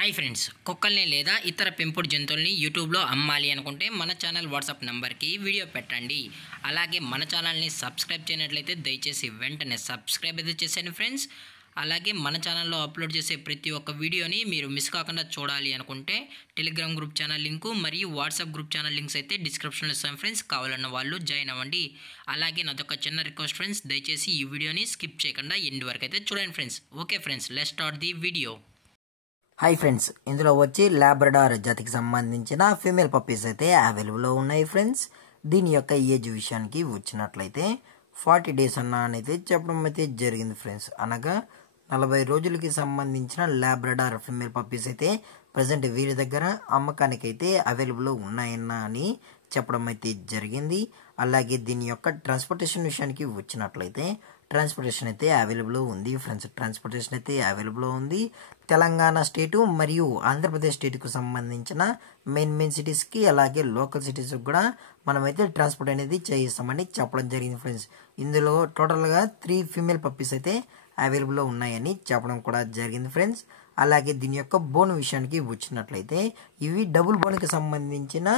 Hi friends, కుక్కల్ని లేదా ఇతర పెంపుడు జంతువుల్ని యూట్యూబ్లో అమ్మాలి అనుకుంటే మన ఛానల్ వాట్సాప్ నెంబర్కి వీడియో పెట్టండి. అలాగే మన ఛానల్ని సబ్స్క్రైబ్ చేయనట్లయితే దయచేసి వెంటనే సబ్స్క్రైబ్ అయితే చేసేయండి ఫ్రెండ్స్. అలాగే మన ఛానల్లో అప్లోడ్ చేసే ప్రతి ఒక్క వీడియోని మీరు మిస్ కాకుండా చూడాలి అనుకుంటే టెలిగ్రామ్ గ్రూప్ ఛానల్ లింకు మరియు వాట్సాప్ గ్రూప్ ఛానల్ లింక్స్ అయితే డిస్క్రిప్షన్లో ఇస్తాం ఫ్రెండ్స్. కావాలన్న వాళ్ళు జాయిన్ అవ్వండి. అలాగే నాదొక చిన్న రిక్వెస్ట్ ఫ్రెండ్స్, దయచేసి ఈ వీడియోని స్కిప్ చేయకుండా ఎండ్ వరకు అయితే చూడండి friends. Okay friends, let's start the video. Hi friends, ఇందులో వచ్చి లాబ్రడార్ జాతికి సంబంధించిన ఫీమేల్ పప్పీస్ అయితే అవైలబుల్లో ఉన్నాయి ఫ్రెండ్స్. దీని యొక్క ఏజ్ విషయానికి వచ్చినట్లయితే 40 డేస్ అనేది చెప్పడం అయితే జరిగింది ఫ్రెండ్స్. అనగా 40 రోజులకి సంబంధించిన లాబ్రడార్ ఫీమేల్ పప్పీస్ అయితే ప్రజెంట్ వీరి దగ్గర అమ్మకానికి అయితే అవైలబుల్లో ఉన్నాయన్న అని చెప్పడం అయితే జరిగింది. అలాగే దీని యొక్క ట్రాన్స్పోర్టేషన్ విషయానికి వచ్చినట్లయితే ట్రాన్స్పోర్టేషన్ అయితే అవైలబుల్ ఉంది ఫ్రెండ్స్. ట్రాన్స్పోర్టేషన్ అయితే అవైలబుల్ ఉంది. తెలంగాణ స్టేటు మరియు ఆంధ్రప్రదేశ్ స్టేట్కు సంబంధించిన మెయిన్ సిటీస్కి అలాగే లోకల్ సిటీస్కి కూడా మనమైతే ట్రాన్స్పోర్ట్ అనేది చేయిస్తామని చెప్పడం జరిగింది ఫ్రెండ్స్. ఇందులో టోటల్గా 3 ఫీమేల్ పప్పీస్ అయితే అవైలబుల్లో ఉన్నాయని చెప్పడం కూడా జరిగింది ఫ్రెండ్స్. అలాగే దీని యొక్క బోన్ విషయానికి వచ్చినట్లయితే ఇవి డబుల్ బోన్కి సంబంధించిన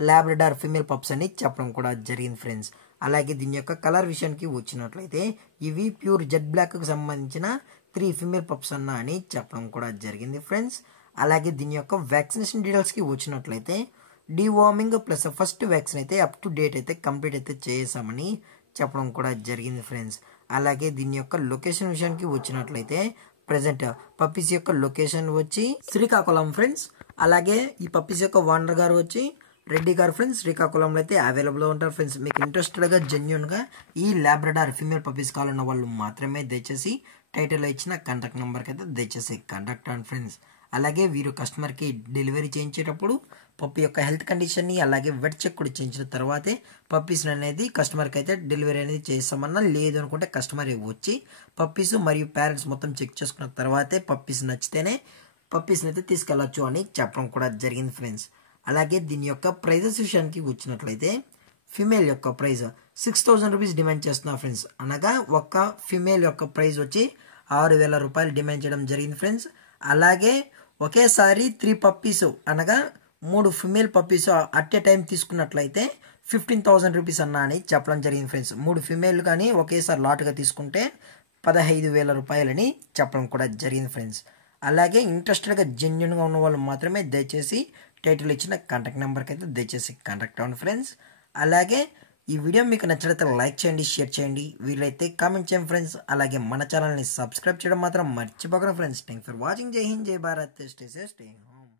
లాబ్రడార్ ఫీమేల్ పప్స్ అని చెప్పడం కూడా జరిగింది ఫ్రెండ్స్. అలాగే దీని యొక్క కలర్ విషయానికి వచ్చినట్లయితే ఇవి ప్యూర్ జెడ్ బ్లాక్కి సంబంధించిన 3 ఫీమేల్ పప్స్ అని చెప్పడం కూడా జరిగింది ఫ్రెండ్స్. అలాగే దీని యొక్క వ్యాక్సినేషన్ డీటెయిల్స్కి వచ్చినట్లయితే డీవార్మింగ్ ప్లస్ ఫస్ట్ వ్యాక్సిన్ అయితే అప్ టు డేట్ అయితే కంప్లీట్ అయితే చేసామని చెప్పడం కూడా జరిగింది ఫ్రెండ్స్. అలాగే దీని యొక్క లొకేషన్ విషయానికి వచ్చినట్లయితే ప్రజెంట్ పప్పీస్ యొక్క లొకేషన్ వచ్చి శ్రీకాకుళం ఫ్రెండ్స్. అలాగే ఈ పప్పీస్ యొక్క ఓనర్ గారు వచ్చి రెడ్డి గారు ఫ్రెండ్స్. శ్రీకాకుళంలో అయితే అవైలబుల్లో ఉంటారు ఫ్రెండ్స్. మీకు ఇంట్రెస్టెడ్గా జెన్యున్గా ఈ లాబ్రడార్ ఫీమేల్ పప్పీస్ కావాలన్న వాళ్ళు మాత్రమే దయచేసి టైటిల్లో ఇచ్చిన కాంటాక్ట్ నెంబర్కి అయితే దయచేసి కాంటాక్ట్ అండ్ ఫ్రెండ్స్. అలాగే వీరు కస్టమర్కి డెలివరీ చేయించేటప్పుడు పప్పి యొక్క హెల్త్ కండిషన్ని అలాగే వెట్ చెక్ కూడా చేయించిన తర్వాతే పప్పీస్ అనేది కస్టమర్కి అయితే డెలివరీ అనేది చేస్తామన్నా. లేదు అనుకుంటే కస్టమర్ వచ్చి పప్పీస్ మరియు పేరెంట్స్ మొత్తం చెక్ చేసుకున్న తర్వాతే పప్పీస్ నచ్చితేనే పప్పీస్ని అయితే తీసుకెళ్ళచ్చు అని చెప్పడం కూడా జరిగింది ఫ్రెండ్స్. అలాగే దీని యొక్క ప్రైజెస్ విషయానికి వచ్చినట్లయితే ఫీమేల్ యొక్క ప్రైజ్ 6000 రూపీస్ డిమాండ్ చేస్తున్నారు ఫ్రెండ్స్. అనగా ఒక్క ఫీమేల్ యొక్క ప్రైజ్ వచ్చి 6000 రూపాయలు డిమాండ్ చేయడం జరిగింది ఫ్రెండ్స్. అలాగే ఒకేసారి 3 పప్పీస్ అనగా 3 female puppies at a time తీసుకున్నట్లయితే 15,000 రూపీస్ అని చెప్పడం జరిగింది ఫ్రెండ్స్. 3 ఫీమేల్ కానీ ఒకేసారి లాట్గా తీసుకుంటే 15,000 రూపాయలని చెప్పడం కూడా జరిగింది ఫ్రెండ్స్. అలాగే ఇంట్రెస్టెడ్గా జెన్యున్గా ఉన్న వాళ్ళు మాత్రమే దయచేసి టైటిల్ ఇచ్చిన కాంటాక్ట్ నెంబర్కి అయితే దయచేసి కాంటాక్ట్ అవ్వండి ఫ్రెండ్స్. అలాగే ఈ వీడియో మీకు నచ్చినట్లయితే లైక్ చేయండి, షేర్ చేయండి, వీలైతే కామెంట్ చేయండి ఫ్రెండ్స్. అలాగే మన ఛానల్ని సబ్స్క్రైబ్ చేయడం మాత్రం మర్చిపోకండి ఫ్రెండ్స్. Thanks for watching. జై హింద్, జై Bharat, stay safe, stay home.